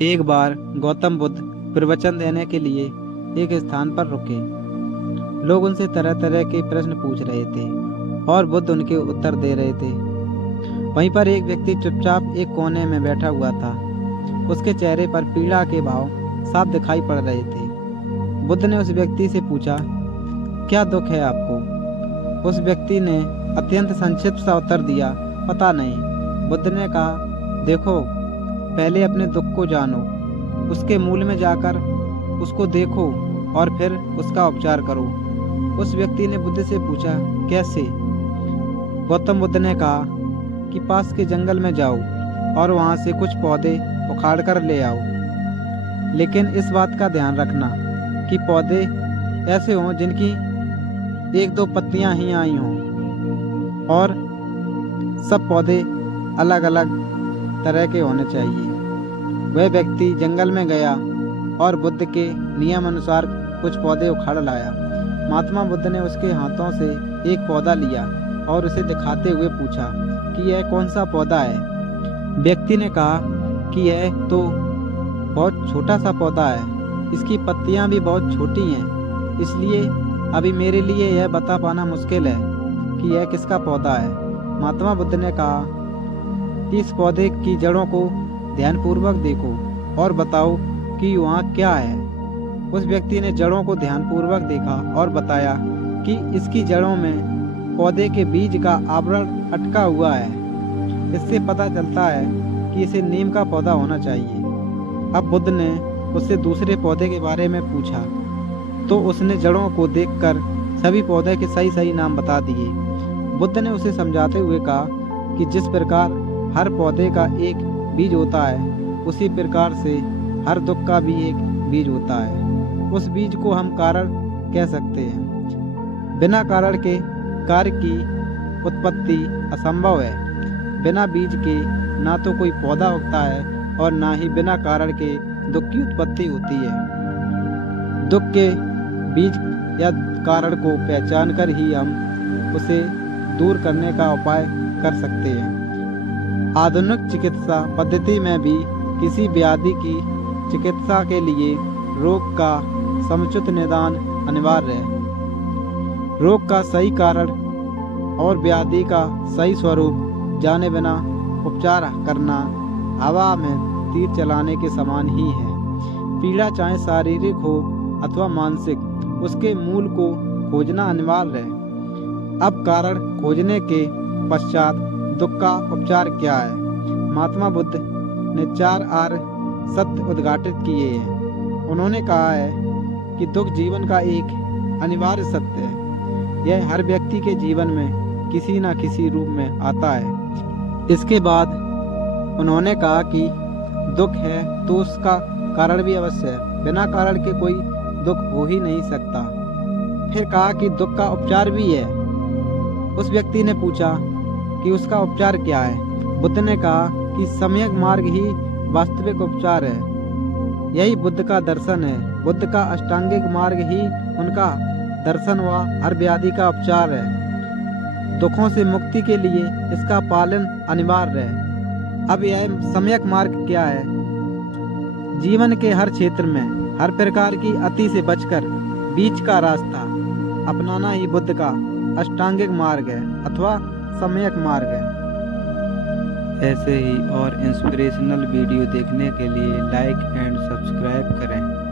एक बार गौतम बुद्ध प्रवचन देने के लिए एक स्थान पर रुके। लोग उनसे तरह तरह के प्रश्न पूछ रहे थे और बुद्ध उनके उत्तर दे रहे थे। वहीं पर एक व्यक्ति चुपचाप एक कोने में बैठा हुआ था। उसके चेहरे पर पीड़ा के भाव साफ दिखाई पड़ रहे थे। बुद्ध ने उस व्यक्ति से पूछा, क्या दुख है आपको? उस व्यक्ति ने अत्यंत संक्षिप्त सा उत्तर दिया, पता नहीं। बुद्ध ने कहा, देखो, पहले अपने दुख को जानो, उसके मूल में जाकर उसको देखो और फिर उसका उपचार करो। उस व्यक्ति ने बुद्ध से पूछा, कैसे? गौतम बुद्ध ने कहा कि पास के जंगल में जाओ और वहाँ से कुछ पौधे उखाड़ कर ले आओ, लेकिन इस बात का ध्यान रखना कि पौधे ऐसे हों जिनकी एक दो पत्तियां ही आई हों, और सब पौधे अलग अलग तरह के होने चाहिए। वह व्यक्ति जंगल में गया और बुद्ध के नियम अनुसार कुछ पौधे उखाड़ लाया। महात्मा बुद्ध ने उसके हाथों से एक पौधा लिया और उसे दिखाते हुए पूछा कि यह कौन सा पौधा है। व्यक्ति ने कहा कि यह तो बहुत छोटा सा पौधा है, इसकी पत्तियां भी बहुत छोटी हैं, इसलिए अभी मेरे लिए यह बता पाना मुश्किल है कि यह किसका पौधा है। महात्मा बुद्ध ने कहा कि इस पौधे की जड़ों को ध्यानपूर्वक देखो और बताओ कि वहाँ क्या है। उस व्यक्ति ने जड़ों को ध्यानपूर्वक देखा और बताया कि इसकी जड़ों में पौधे के बीज का आवरण अटका हुआ है। इससे पता चलता है कि इसे नीम का पौधा होना चाहिए। अब बुद्ध ने उससे दूसरे पौधे के बारे में पूछा तो उसने जड़ों को देखकर सभी पौधे के सही सही नाम बता दिए। बुद्ध ने उसे समझाते हुए कहा कि जिस प्रकार हर पौधे का एक बीज होता है, उसी प्रकार से हर दुख का भी एक बीज होता है। उस बीज को हम कारण कह सकते हैं। बिना कारण के कार्य की उत्पत्ति असंभव है। बिना बीज के ना तो कोई पौधा उगता है और ना ही बिना कारण के दुख की उत्पत्ति होती है। दुख के बीज या कारण को पहचान कर ही हम उसे दूर करने का उपाय कर सकते हैं। आधुनिक चिकित्सा पद्धति में भी किसी व्याधि की चिकित्सा के लिए रोग का समुचित निदान अनिवार्य है। रोग का सही कारण और व्याधि का सही स्वरूप जाने बिना उपचार करना हवा में तीर चलाने के समान ही है। पीड़ा चाहे शारीरिक हो अथवा मानसिक, उसके मूल को खोजना अनिवार्य है। अब कारण खोजने के पश्चात दुख का उपचार क्या है? महात्मा बुद्ध ने 4 आर्य सत्य उद्घाटित किए हैं। उन्होंने कहा है कि दुख जीवन का एक अनिवार्य सत्य है। यह हर व्यक्ति के जीवन में किसी न किसी रूप में आता है। इसके बाद उन्होंने कहा कि दुख है तो उसका कारण भी अवश्य है। बिना कारण के कोई दुख हो ही नहीं सकता। फिर कहा कि दुख का उपचार भी है। उस व्यक्ति ने पूछा कि उसका उपचार क्या है? बुद्ध ने कहा कि सम्यक मार्ग ही वास्तविक उपचार है। यही बुद्ध का दर्शन है। बुद्ध का अष्टांगिक मार्ग ही उनका दर्शन व हर व्याधि का उपचार है। दुखों से मुक्ति के लिए इसका पालन अनिवार्य है। अब यह सम्यक मार्ग क्या है? जीवन के हर क्षेत्र में हर प्रकार की अति से बचकर बीच का रास्ता अपनाना ही बुद्ध का अष्टांगिक मार्ग है अथवा सम्यक मार्ग है। ऐसे ही और इंस्पिरेशनल वीडियो देखने के लिए लाइक एंड सब्सक्राइब करें।